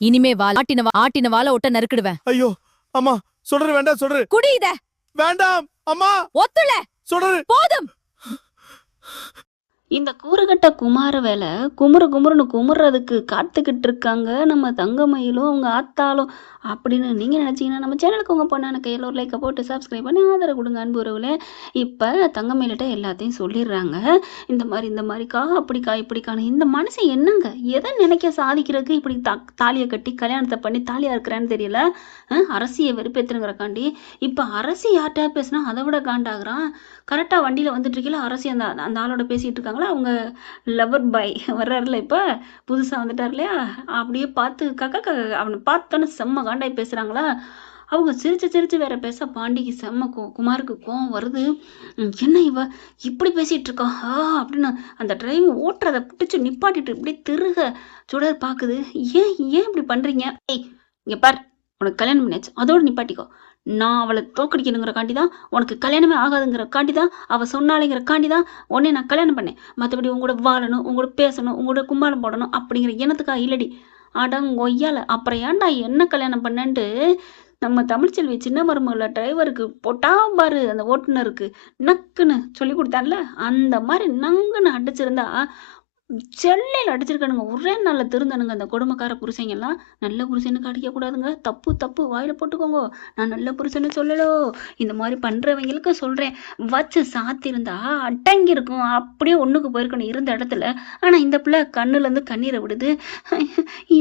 இனிமே ஆட்டின வாழ ஒட்ட நறுக்கிடுவேன். ஐயோ அம்மா சொல்ற வேண்டாம் சொல்ற. குடி இத. வேண்டாம் அம்மா. ஒத்துல. சொல்ற. போதும். இந்த கூறுகட்ட குமார வேலை குமுறுன்னு குமுறதுக்கு காத்துக்கிட்டு இருக்காங்க நம்ம தங்கமயிலும் அவங்க ஆத்தாலும் அப்படின்னு நீங்கள் நினச்சிங்கன்னா நம்ம சேனலுக்கு உங்கள் பொண்ணான கையில் ஒரு லைக்கை போட்டு சப்ஸ்கிரைப் பண்ணி ஆதரவு கொடுங்க அன்பு உறவுல. இப்போ தங்கமயிலிட்ட எல்லாத்தையும் சொல்லிடுறாங்க. இந்த மாதிரிக்கா அப்படிக்கா இப்படிக்கான இந்த மனுஷன் என்னங்க எதை நினைக்க சாதிக்கிறதுக்கு இப்படி தாலியை கட்டி கல்யாணத்தை பண்ணி தாலியாக இருக்கிறான்னு தெரியல. அரசியை வெறுப்பேற்றுங்கிறக்காண்டி இப்போ அரசி யார்கிட்ட பேசுனா அதை விட காண்டாகிறான். கரெக்டாக வண்டியில் வந்துட்டு இருக்கல அரசி அந்த ஆளோட பேசிகிட்டு இருக்காங்களா, அவங்க லவர் பாய் வர்றாருல இப்போ புதுசாக வந்துட்டார் இல்லையா, அப்படியே பார்த்து கக்கா அவனை பார்த்தோன்னே செம்ம காண்டாய் பேசுகிறாங்களா. அவங்க சிரிச்சு வேற பேச பாண்டிக்கு செம்ம குமாருக்கு கோவம் வருது. என்ன இவ இப்படி பேசிகிட்டு இருக்கா அப்படின்னு அந்த டிரைவர் ஓட்டுறதை பிடிச்சி நிப்பாட்டிட்டு இப்படி திருக சுடர் பார்க்குது. ஏன் இப்படி பண்ணுறீங்க? ஏய் இங்கே பார், உனக்கு கல்யாணம் பண்ணியாச்சு, அதோடு நிப்பாட்டிக்கோ. நான் அவளை தோக்கடிக்கணுங்கிறக்காண்டி தான், உனக்கு கல்யாணமே ஆகாதுங்கிறக்காண்டி தான், அவள் சொன்னாலேங்கிறக்காண்டி தான் உடனே நான் கல்யாணம் பண்ணேன். மற்றபடி உங்களோட வாழணும், உங்களோட பேசணும், உங்களோட கும்பாலம் போடணும் அப்படிங்கிற எண்ணத்துக்காக இல்லடி. அடங்கொய்யால அப்புறம் ஏன்டா என்ன கல்யாணம் பண்ணேன்ட்டு நம்ம தமிழ்ச்செல்வி சின்ன மருமகள டிரைவருக்கு போட்டா பாரு, அந்த ஓட்டுநருக்கு நக்குன்னு சொல்லி கொடுத்தான்ல, அந்த மாதிரி நங்குன்னு அடிச்சிருந்தா செல்லையில் அடிச்சிருக்கானுங்க. ஒரே நாளில் திருந்தனுங்க அந்த கொடுமைக்கார புருஷங்கெல்லாம். நல்ல புருஷனுக்கு அடிக்கக்கூடாதுங்க, தப்பு வாயில் போட்டுக்கோங்க. நான் நல்ல புருஷன்னு சொல்லலோ, இந்த மாதிரி பண்ணுறவங்களுக்கு சொல்கிறேன். வச்சு சாத்திருந்தா அடங்கி இருக்கும், அப்படியே ஒன்றுக்கு போயிருக்கணும் இருந்த இடத்துல. ஆனால் இந்த பிள்ளை கண்ணுலேருந்து கண்ணீரை விடுது.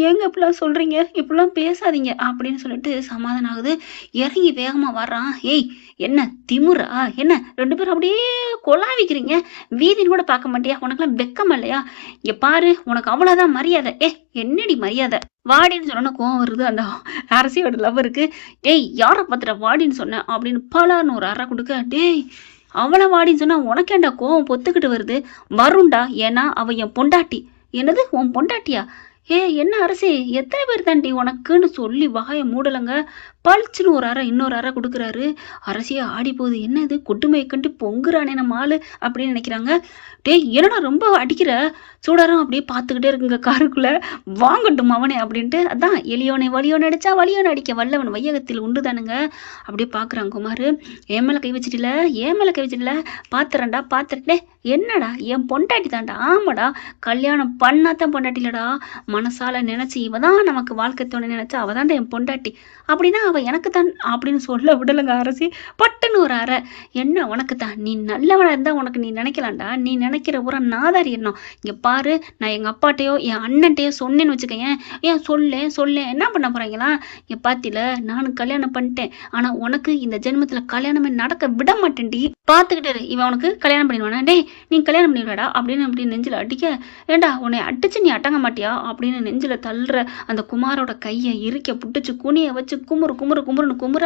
ஏங்க இப்படிலாம் சொல்கிறீங்க, இப்படிலாம் பேசாதீங்க அப்படின்னு சொல்லிட்டு சமாதானம் ஆகுது. இறங்கி வேகமாக வர்றான். ஏய் என்ன திமுறா, என்ன 2 பேரும் அப்படியே கொலாவிக்கிறீங்க, வீதின்னு கூட பார்க்க மாட்டியா, உனக்குலாம் வெக்கம் இல்லையா? இங்க பாரு, உனக்கு அவ்வளவுதான் மரியாதை. என்னடி மரியாதை? வாடின்னு சொன்னா கோவம் வருது அந்த அரசியோட லவ்வருக்கு. டேய் யாரை பார்த்துட்ட வாடின்னு சொன்னேன் அப்படின்னு பலான்னு ஒரு அறை கொடுக்க. டேய் அவளை வாடின்னு சொன்னா உனக்கேண்டா கோவம் பொத்துக்கிட்டு வருது? வருண்டா, ஏன்னா அவ என் பொண்டாட்டி. என்னது உன் பொண்டாட்டியா? என்ன அரசி, எத்தனை பேர் தாண்டி உனக்குன்னு சொல்லி வாயை மூடலைங்க. பளிச்சுன்னு ஒரு அறை இன்னொரு அறை கொடுக்குறாரு. அரசியை ஆடி போகுது. என்ன இது கொட்டுமையை கண்டு பொங்குறானே நம்ம ஆளு அப்படின்னு நினைக்கிறாங்க. டேய் என்னடா ரொம்ப அடிக்கிற? சூடாரம் அப்படியே பார்த்துக்கிட்டே இருக்குங்க காருக்குள்ள. வாங்கட்டும் அவனே அப்படின்ட்டு. அதான் எளியோனை வலியோனை அடிச்சா வலியோனை அடிக்க வல்லவன் வையகத்தில் உண்டு தானுங்க. அப்படியே பார்க்குறாங்க குமார். என் மேலே கை வச்சிட்டில பார்த்துறேன்டா பார்த்துட்டே. என்னடா என் பொண்டாட்டி தான்டா. ஆமாடா, கல்யாணம் பண்ணாதான் பொண்டாட்டிலடா. மனசால நினைச்சு இவதான் நமக்கு வாழ்க்கை துணை நினைச்சா அவதான்டா என் பொண்டாட்டி. அப்படின்னா அவ எனக்கு தான் அப்படின்னு சொல்ல விடலைங்க அரசி. பட்டுன்னு ஒரு அறை. என்ன உனக்கு தான், நீ நல்லவனா இருந்தா உனக்கு நீ நினைக்கலாம்டா, நீ நினைக்கிற பூரா நாதாரி எண்ணம். இங்க பாரு, நான் எங்க அப்பாட்டையோ என் அண்ணன்ட்டையோ சொன்னேன்னு வச்சுக்கேன், ஏன் சொல்ல என்ன பண்ண போறாங்களா? இங்க பாத்தில நானும் கல்யாணம் பண்ணிட்டேன், ஆனா உனக்கு இந்த ஜென்மத்துல கல்யாணமே நடக்க விட மாட்டேன்டி. பாத்துக்கிட்டு இவன் உனக்கு கல்யாணம் பண்ணிடுவானா? டேய் நீ கல்யாணம் பண்ணிடுவாடா அப்படின்னு அப்படி நெஞ்சில அடிக்க. ஏண்டா உன்னை அடிச்சு நீ அடங்க மாட்டியா அப்படின்னு நெஞ்சில தள்ளுற அந்த குமாரோட கையை இறுக்க புட்டுச்சு குனிய வச்சு குமுறுன்னு குமுற.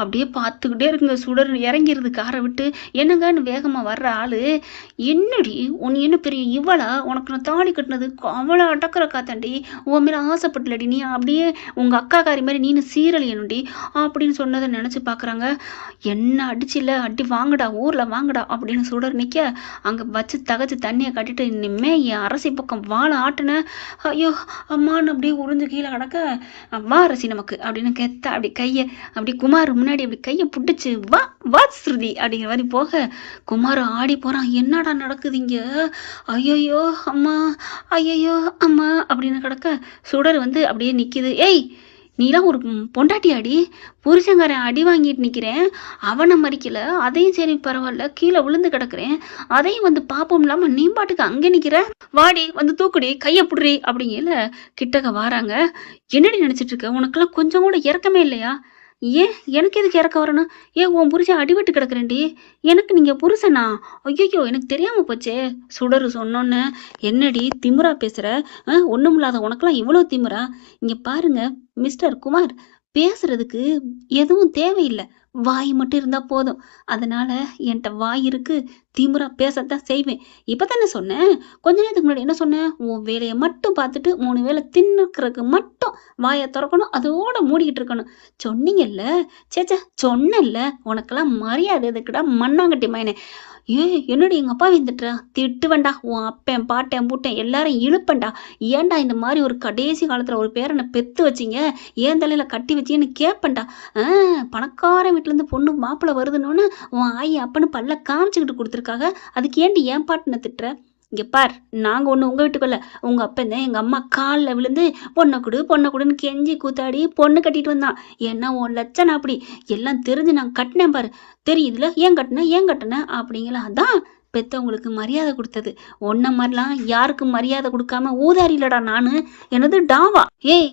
அப்படியே பார்த்துக்கிட்டே இருக்குங்க. சுடர் இறங்கிருது காரை விட்டு. என்னங்கன்னு வேகமா வர்ற ஆளு. என்னடி உன் என்ன பெரிய இவளா, உனக்கு நான் தாலி கட்டினது அவளை அடக்கிற காத்தாண்டி, உன் மேல ஆசைப்பட்டலடி, நீ அப்படியே உங்க அக்காக்காரி மாதிரி நீனு சீரழியணும்டி அப்படின்னு சொன்னதை நினைச்சு பாக்குறாங்க. என்ன அடிச்சில்ல, அடி வாங்கடா, ஊர்ல வாங்கடா அப்படின்னு சுடர் நிக்க. அங்க வச்சு தகச்சு தண்ணியை கட்டிட்டு இனிமே என் அரசி பக்கம் வாழை ஆட்டுன. ஐயோ அம்மான்னு அப்படியே உறிஞ்சு கீழே கிடக்க. வா அரசி நமக்கு அப்படின்னு கெத்த அப்படி கையை அப்படி குமார் முன்னாடி அப்படி கையை புட்டுச்சு. வா ஸ்ருதி அப்படிங்கிற மாதிரி போக குமார் ஆடி போறான். என்னடா நடக்குது இங்க? ஐயோ அம்மா அப்படின்னு கிடக்க சுடர் வந்து அப்படியே நிக்குது. ஏய் நீலாம் ஒரு பொண்டாட்டியாடி, புருஷங்காரன் அடி வாங்கிட்டு நிற்கிறேன், அவனை மறிக்கல, அதையும் சரி பரவாயில்ல, கீழே விழுந்து கிடக்குறேன், அதையும் வந்து பாப்போம் இல்லாமல் நீ பாட்டுக்கு அங்கே நிற்கிற, வாடி வந்து தூக்குடி கையை புடுறி அப்படிங்கல கிட்டக்க வாராங்க. என்னடி நினச்சிட்டு இருக்க? உனக்கெல்லாம் கொஞ்சம் கூட இறக்கமே இல்லையா? ஏன் எனக்கு எதுக்கு இறக்க வரணும்? ஏன் உன் புருஷன் அடிபட்டு கிடக்குறேன்டி, எனக்கு நீங்கள் புருஷனா? ஐயோ எனக்கு தெரியாமல் போச்சே. சுடரு சொன்னோன்னு என்னடி திமுறா பேசுகிற? ஒன்றும் இல்லாத உனக்கெல்லாம் இவ்வளோ திமுறா? இங்கே பாருங்க மிஸ்டர் குமார், பேசுறதுக்கு எதுவும் தேவையில்லை, வாய் மட்டும் இருந்தா போதும். அதனால என்கிட்ட வாய் இருக்கு, திமுறா பேசத்தான் செய்வேன். இப்பதானே சொன்னேன், கொஞ்ச நேரத்துக்கு முன்னாடி என்ன சொன்னேன்? உன் வேலையை மட்டும் பார்த்துட்டு 3 வேளை தின்னுக்கிறதுக்கு மட்டும் வாயை திறக்கணும், அதோட மூடிக்கிட்டு இருக்கணும் சொன்னீங்கல்ல. சேச்சா சொன்னல, உனக்கெல்லாம் மரியாதை எதுக்குடா மண்ணாங்கட்டி மயனே? என்னடி எங்கள் அப்பா வந்துட்டுறா திட்டுவேண்டா உன் அப்பன் பாட்டன் பூட்டன் எல்லாரும் இழுப்பேன்டா. ஏன்டா இந்த மாதிரி ஒரு கடைசி காலத்தில் ஒரு பேரனை பெத்து வச்சிங்க, ஏன் தலையில் கட்டி வச்சிங்கன்னு கேட்பேன்டா. பணக்கார வீட்டிலேருந்து பொண்ணு மாப்பிள்ளை வருதுன்னு உன் ஆயி அப்பன்னு பல்ல காமிச்சிக்கிட்டு கொடுத்துருக்காங்க, அதுக்கு ஏன்டி ஏன் பாட்டுன்னு திட்டுற? இங்கே பார், நாங்கள் ஒன்று உங்கள் வீட்டுக்குள்ள உங்கள் அப்பன் தான் எங்கள் அம்மா காலில் விழுந்து பொண்ணை கொடுன்னு கெஞ்சி கூத்தாடி பொண்ணு கட்டிட்டு வந்தான். ஏன்னா உன் லட்சணம் அப்படி எல்லாம் தெரிஞ்சு நான் கட்டினேன் பாரு, தெரியுதுல ஏன் கட்டினேன் அப்படிங்களா? அதான் பெத்தவங்களுக்கு மரியாதை கொடுத்தது. ஒன்ன மாதிரிலாம் யாருக்கும் மரியாதை கொடுக்காம ஊதாரி இல்லடா நானு. என்னது டாவா?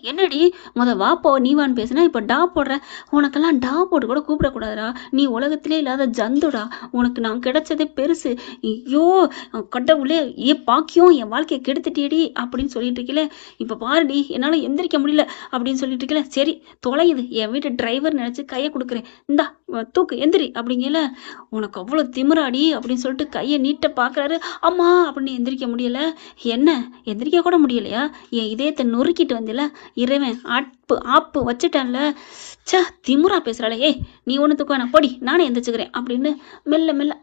என்னடி வா போ நீ வான்னு பேசுனா இப்போ டா போடுற? உனக்கெல்லாம் டா போட்டு கூட கூப்பிடக்கூடாதுடா, நீ உலகத்திலே இல்லாத ஜந்துடா. உனக்கு நான் கிடைச்சதே பெருசு. ஐயோ கடவுளே, பாக்கியம் என் வாழ்க்கையை கெடுத்துட்டியடி அப்படின்னு சொல்லிட்டு இருக்கல. இப்போ பாருடி என்னால் எந்திரிக்க முடியல அப்படின்னு சொல்லிட்டு இருக்கல. சரி தொலையுது, என் வீட்டு டிரைவர் நினச்சி கையை கொடுக்குறேன், இந்தா தூக்கு எந்திரி அப்படிங்கல. உனக்கு அவ்வளோ திமிராடி அப்படின்னு சொல்லிட்டு கையை நீட்ட பார்க்குறாரு. அம்மா அப்படின்னு எந்திரிக்க முடியல. என்ன எந்திரிக்க கூட முடியலையா? என் இதயத்தை நொறுக்கிட்டு வந்தில, இறைவன் ஆப்பு வச்சுட்டான்ல. சே திமுறா பேசுகிறாளே. நீ ஒன்று தூக்க வேணாம் பொடி, நானே எந்திரிச்சுக்கிறேன் அப்படின்னு மெல்ல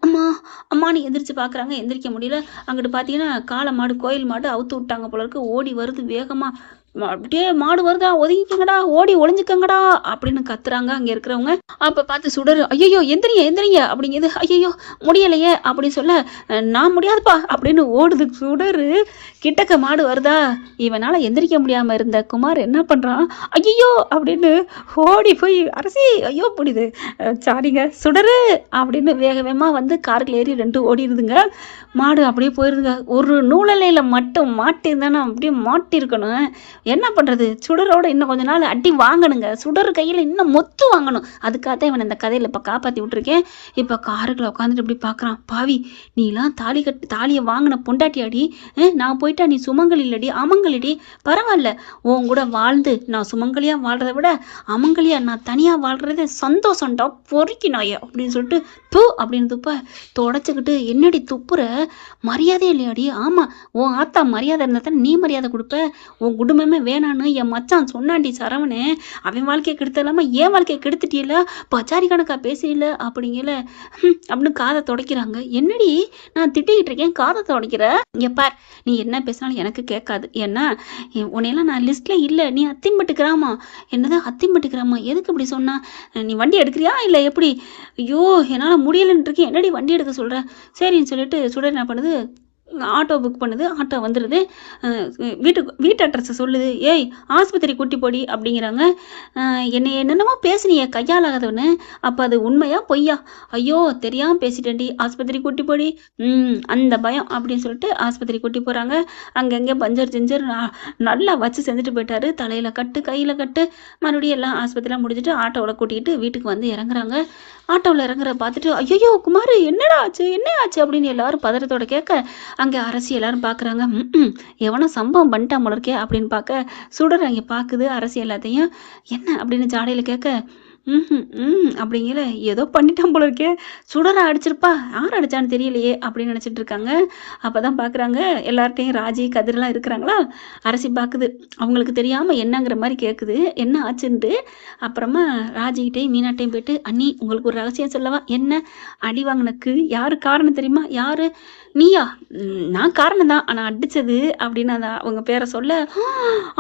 அம்மானு எந்திரிச்சு பார்க்குறாங்க. எந்திரிக்க முடியல. அங்கிட்டு பார்த்தீங்கன்னா காளை மாடு கோயில் மாடு அவுத்து விட்டாங்க போல இருக்கு. ஓடி வருது வேகமாக. அப்படியே மாடு வருதா, ஒதுங்கிக்கங்கடா, ஓடி ஒளிஞ்சுக்கங்கடா அப்படின்னு கத்துறாங்க அங்கே இருக்கிறவங்க. அப்போ பார்த்து சுடரு, ஐயோ எந்திரிங்க அப்படிங்கிறது. ஐயோ முடியலையே அப்படின்னு சொல்ல, நான் முடியாதுப்பா அப்படின்னு ஓடுது சுடரு. கிட்டக்க மாடு வருதா. இவனால் எந்திரிக்க முடியாமல் இருந்த குமார் என்ன பண்ணுறான், ஐயோ அப்படின்னு ஓடி போய் அரசி ஐயோ புரியுது சாரிங்க சுடரு அப்படின்னு வேகமாக வந்து காருக்கு ஏறி 2 ஓடிடுதுங்க. மாடு அப்படியே போயிருதுங்க. ஒரு நூலலையில் மட்டும் மாட்டிருந்தானே அப்படியே மாட்டிருக்கணும். என்ன பண்ணுறது, சுடரோட இன்னும் கொஞ்ச நாள் அடி வாங்கணுங்க. சுடர் கையில் இன்னும் மொத்து வாங்கணும். அதுக்காகத்தான் இவன் இந்த கதையில் இப்போ காப்பாற்றி விட்டுருக்கேன். இப்போ காருக்குள்ள உட்காந்துட்டு இப்படி பார்க்குறான். பாவி, நீலாம் தாலியை வாங்கின பொண்டாட்டியாடி, நான் போயிட்டா நீ சுமங்கலி இல்லடி அமங்கலிடி. பரவாயில்ல, உன் கூட வாழ்ந்து நான் சுமங்கலியாக வாழ்கிறத விட அமங்கலியாக நான் தனியாக வாழ்கிறது சந்தோஷம்டா பொறுக்கி நாய அப்படின்னு சொல்லிட்டு பூ அப்படின்னு துப்ப தொடச்சிக்கிட்டு, என்னடி துப்புற, மரியாதை இல்லையாடி? ஆமாம், உன் ஆத்தா மரியாதை இருந்தால் தான் நீ மரியாதை கொடுப்ப. உன் குடும்பமே வேணான்னு என் மச்சான் சொன்னாண்டி சரவணே. அவன் வாழ்க்கையை கெடுத்த இல்லாமல் என் வாழ்க்கையை கெடுத்துட்டியல, பச்சாரி கணக்கா பேசல அப்படிங்கல அப்படின்னு காதை துடைக்கிறாங்க. என்னடி நான் திட்டிக்கிட்டு இருக்கேன், காதை துடைக்கிற? இங்கே பார், நீ என்ன பேசினாலும் எனக்கு கேட்காது. ஏன்னா உன்னையெல்லாம் நான் லிஸ்ட்டில் இல்லை. நீ அத்திம்பட்டு கிராமம். என்னதான் அத்திம்பட்டு கிராமம், எதுக்கு இப்படி சொன்னா? நீ வண்டி எடுக்கிறியா இல்லை எப்படி? ஐயோ என்னால் முடியலன்னு இருக்கேன், என்னடி வண்டி எடுக்க சொல்கிற? சரின்னு சொல்லிட்டு சுடர் என்ன பண்ணுது, ஆட்டோ புக் பண்ணுது. ஆட்டோ வந்துடுது. வீட்டு அட்ரஸை சொல்லுது. ஏய் ஆஸ்பத்திரி கூட்டி போடி அப்படிங்கிறாங்க. என்னை என்னென்னமோ பேசுனிய கையாலாகாதவனு, அப்போ அது உண்மையா பொய்யா? ஐயோ தெரியாமல் பேசிட்டேன்டி, ஆஸ்பத்திரி கூட்டி போடி. அந்த பயம் அப்படின்னு சொல்லிட்டு ஆஸ்பத்திரி கூட்டி போகிறாங்க. அங்கங்கே பஞ்சர் ஜிஞ்சர் நல்லா வச்சு செஞ்சுட்டு போயிட்டாரு. தலையில் கட்டு கையில் கட்டு. மறுபடியும் எல்லாம் ஆஸ்பத்திரிலாம் முடிச்சுட்டு ஆட்டோவில் கூட்டிகிட்டு வீட்டுக்கு வந்து இறங்குறாங்க. ஆட்டோவில் இறங்குற பார்த்துட்டு, ஐயோ குமார் என்ன ஆச்சு அப்படின்னு எல்லாரும் பதறத்தோட கேட்க, அங்கே அரசி எல்லாரும் பார்க்குறாங்க. எவனோ சம்பவம் பண்ணிட்டான் போல இருக்கே அப்படின்னு பார்க்க, சுடர் அங்கே பார்க்குது அரசி எல்லாத்தையும். என்ன அப்படின்னு ஜாடையில் கேட்க, அப்படிங்கிற ஏதோ பண்ணிட்டான் போல இருக்கே, சுடரை அடிச்சிருப்பா, யார் அடிச்சான்னு தெரியலையே அப்படின்னு நினச்சிட்டு இருக்காங்க. அப்போ தான் பார்க்குறாங்க எல்லார்ட்டையும் ராஜி கதிரெலாம் இருக்கிறாங்களா. அரசி பார்க்குது, அவங்களுக்கு தெரியாமல் என்னங்கிற மாதிரி கேட்குது, என்ன ஆச்சுன்ட்டு. அப்புறமா ராஜிக்கிட்டையும் மீனாட்டையும் போயிட்டு, அண்ணி உங்களுக்கு ஒரு ரகசியம் சொல்லவா? என்ன? அடி வாங்கினக்கு யார் காரணம் தெரியுமா? யார்? நீயா? நான் காரணம் தான், ஆனால் அடித்தது அப்படின்னு அந்த அவங்க பேரை சொல்ல,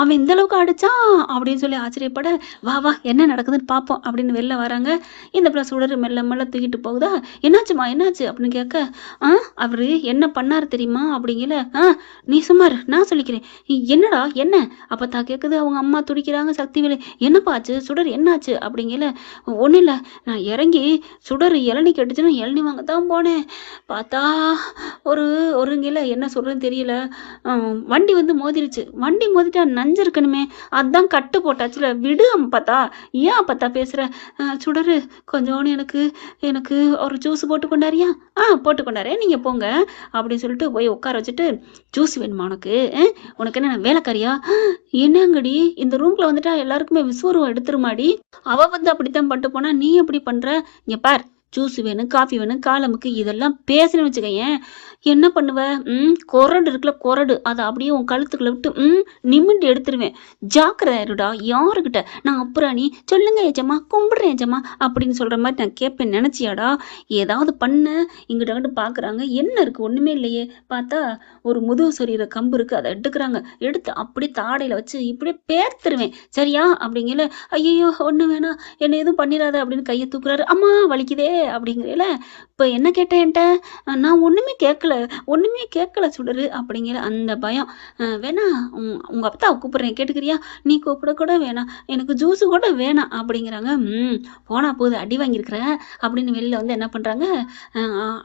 அவன் இந்த அளவுக்கு அடித்தான் அப்படின்னு சொல்லி ஆச்சரியப்பட, வா என்ன நடக்குதுன்னு பார்ப்போம் அப்படின்னு வெளில வராங்க. இந்த பிள்ளை சுடர் மெல்ல தூக்கிட்டு போகுதா. என்னாச்சுமா என்னாச்சு அப்படின்னு கேட்க, அவர் என்ன பண்ணார் தெரியுமா அப்படிங்கல. நீ சுமார், நான் சொல்லிக்கிறேன். என்னடா என்ன? அப்போ தான் கேட்குது. அவங்க அம்மா துடிக்கிறாங்க. சக்திவேலு, என்னப்பா ஆச்சு சுடர், என்னாச்சு அப்படிங்கல. ஒன்றும் இல்லை, நான் இறங்கி சுடர் இளநீ கட்டுச்சுன்னா இளநீ வாங்க தான் போனேன். பார்த்தா ஒருங்கில என்ன சொல்கிறேன்னு தெரியல, வண்டி வந்து மோதிருச்சு. வண்டி மோதிட்டா நஞ்சு இருக்கணுமே, அதுதான் கட்டு போட்டாச்சுல, விடு அப்பத்தா, ஏன் அப்பத்தா பேசுகிற? சுடரு கொஞ்சோன்னு எனக்கு ஒரு ஜூஸ் போட்டு கொண்டாரியா? போட்டு கொண்டாரே, நீங்கள் போங்க அப்படின்னு சொல்லிட்டு போய் உட்கார வச்சுட்டு, ஜூஸ் வேணுமா உனக்கு என்ன வேலைக்காரியா? என்னங்கடி இந்த ரூம்ல வந்துட்டா எல்லாருக்குமே விஸ்வரூபம் எடுத்துருமாடி. அவள் வந்து அப்படித்தான் பண்ணிட்டு போனா, நீ எப்படி பண்ணுற? இங்கே பார், ஜூஸ் வேணும், காஃபி வேணும், காலமுக்கு இதெல்லாம் பேசுன்னு வச்சுக்கயேன், என்ன பண்ணுவ? கொரடு இருக்குல்ல கொரடு, அதை அப்படியே உன் கழுத்துக்குள்ள விட்டு நிமிண்டு எடுத்துருவேன். ஜாக்கிரதையா இருடா. யாருக்கிட்ட? நான் அப்புறம் நீ சொல்லுங்க ஏஜம்மா, கும்பிடுறேன் ஏஜம்மா அப்படின்னு சொல்ற மாதிரி நான் கேட்பேன் நினைச்சியாடா? ஏதாவது பண்ண இங்கிட்ட அங்கிட்டு பாக்குறாங்க, என்ன இருக்கு? ஒண்ணுமே இல்லையே. பார்த்தா ஒரு முதுகு சொறிகிற கம்பு இருக்கு, அதை எடுக்கிறாங்க. எடுத்து அப்படியே தாடையில வச்சு இப்படியே பேர்த்துருவேன். சரியா? அப்படிங்கல, ஐயோ ஒண்ணு வேணாம், என்ன எதுவும் பண்ணிடாத அப்படின்னு கையை தூக்குறாரு. அம்மா வலிக்குதே அப்படிங்கிறேல. இப்ப என்ன கேட்டேன் என்கிட்ட? நான் ஒண்ணுமே கேட்கல சுடரு அப்படிங்கிற அந்த பயம். வேணா உங்க அப்பாவை கூப்பிடுறேன், கேட்டுக்கிறியா? நீ கூப்பிட கூட வேணாம், எனக்கு ஜூஸ் கூட வேணாம் அப்படிங்கிறாங்க. போனா போகுது, அடி வாங்கியிருக்கிற அப்படின்னு வெளியில வந்து என்ன பண்றாங்க,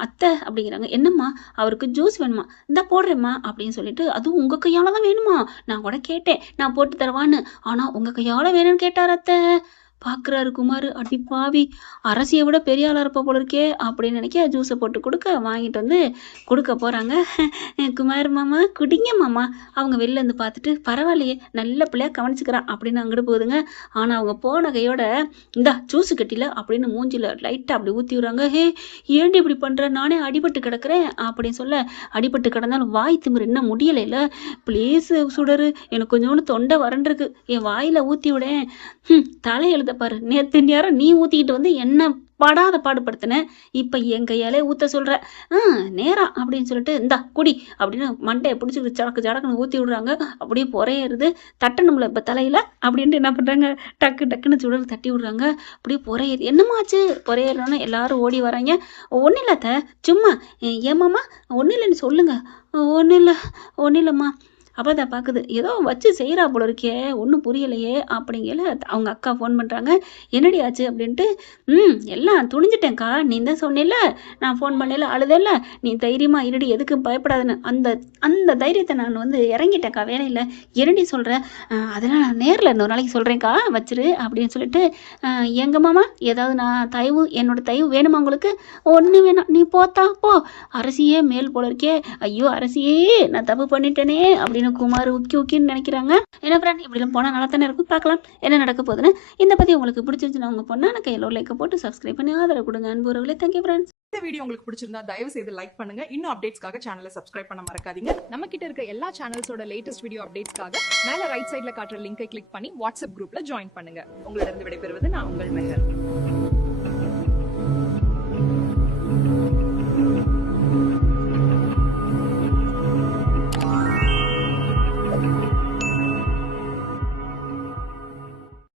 அத்தை அப்படிங்கிறாங்க. என்னம்மா, அவருக்கு ஜூஸ் வேணுமா? இந்த போடுறேம்மா அப்படின்னு சொல்லிட்டு, அதுவும் உங்க கையால தான் வேணுமா? நான் கூட கேட்டேன், நான் போட்டு தரவான்னு. ஆனா உங்க கையால வேணும்னு கேட்டார் அத்தை. பாக்குறாரு குமார், அடி பாவி, அரசியை விட பெரிய ஆளா இருப்ப போல இருக்கே அப்படின்னு நினைக்க ஜூஸை போட்டு கொடுக்க, வாங்கிட்டு வந்து கொடுக்க போறாங்க. குமார் மாமா குடிங்க மாமா. அவங்க வெளில இருந்து பார்த்துட்டு, பரவாயில்லையே நல்ல பிள்ளையா கவனிச்சுக்கிறான் அப்படின்னு அங்கிட்டு போகுதுங்க. ஆனா அவங்க போன கையோட, இந்தா ஜூஸ் கட்டில அப்படின்னு மூஞ்சில லைட்டா அப்படி ஊத்தி விடுறாங்க. ஹே ஏண்டி இப்படி பண்ற? நானே அடிபட்டு கிடக்குறேன் அப்படின்னு சொல்ல, அடிபட்டு கிடந்தாலும் வாய் திமிரு என்ன முடியலைல, ப்ளீஸ் சுடரு, எனக்கு கொஞ்சோண்டு தொண்டை வறண்டிருக்கு, என் வாயில ஊத்தி விடேன். தலை எழுத பாரு, நேத்து நேரம் நீ ஊத்திக்கிட்டு வந்து என்ன படாத பாடுபடுத்தின, இப்ப என் கையாலே ஊத்த சொல்ற. நேரம் அப்படின்னு சொல்லிட்டு, இந்தா குடி அப்படின்னு மண்டையை பிடிச்சிக்கிட்டு சடக்கு சடக்குன்னு ஊத்தி விடுறாங்க. அப்படியே பொறையேறுது. தட்டணும்ல இப்ப தலையில அப்படின்ட்டு என்ன பண்றாங்க, டக்கு டக்குன்னு சுடர் தட்டி விடுறாங்க. அப்படியே பொறையேறு. என்னமாச்சு? பொறையேறணும்னு எல்லாரும் ஓடி வராங்க. ஒன்னும் இல்லாத, சும்மா ஏமாம்மா ஒன்னும் இல்லைன்னு சொல்லுங்க. ஒன்னும் இல்லம்மா. அப்பதான் பாக்குது, ஏதோ வச்சு செய்யறா போல இருக்கே, ஒன்றும் புரியலையே அப்படிங்கல. அவங்க அக்கா ஃபோன் பண்றாங்க. என்னடி ஆச்சு அப்படின்ட்டு, எல்லாம் துணிஞ்சிட்டேன்க்கா, நீ தான் சொன்னேல, நான் ஃபோன் பண்ணல அழுதேல, நீ தைரியமா இருடி, எதுக்கும் பயப்படாதுன்னு, அந்த தைரியத்தை நான் வந்து இறங்கிட்டேன்க்கா, வேலையில் என்னடி சொல்கிறேன், அதெல்லாம் நான் நேரில் இன்னொரு நாளைக்கு சொல்கிறேன்க்கா, வச்சிரு அப்படின்னு சொல்லிட்டு, எங்க மாமா ஏதாவது நான் என்னோட தயவு வேணுமா உங்களுக்கு? ஒன்று வேணாம், நீ போத்தா போ, அரசியே மேல் போல இருக்கே, ஐயோ அரசியே நான் தப்பு பண்ணிட்டேனே அப்படின்னு குமார் உக்கின்னு நினைக்கிறாங்க. என்ன ஃப்ரெண்ட், இப்படிலாம் போனால் நல்லா தானே இருக்கும். பார்க்கலாம் என்ன நடக்க போகுதுன்னு. இந்த பற்றி உங்களுக்கு பிடிச்சிருந்துச்சுன்னா உங்க பொண்ணா எனக்கு எல்லோரும் லைக்கை போட்டு சப்ஸ்கிரைப் பண்ணி ஆதரவு கொடுங்க அன்புறவுகளே. Thank you friends. இந்த வீடியோ உங்களுக்கு பிடிச்சிருந்தா தயவு செய்து லைக் பண்ணுங்க. இன்னும் அப்டேட்ஸ்க்காக சேனலை சப்ஸ்கிரைப் பண்ண மறக்காதீங்க. நம்ம கிட்ட இருக்க எல்லா சேனல்ஸோட லேட்டஸ்ட் வீடியோ அப்டேட்ஸ்க்காக மேல ரைட் சைடுல காட்டுற லிங்கை கிளிக் பண்ணி வாட்ஸ்அப் குரூப்ல ஜாயின் பண்ணுங்க. உங்களிடம் விடைபெறுவது நான் உங்கள் மெஹர்.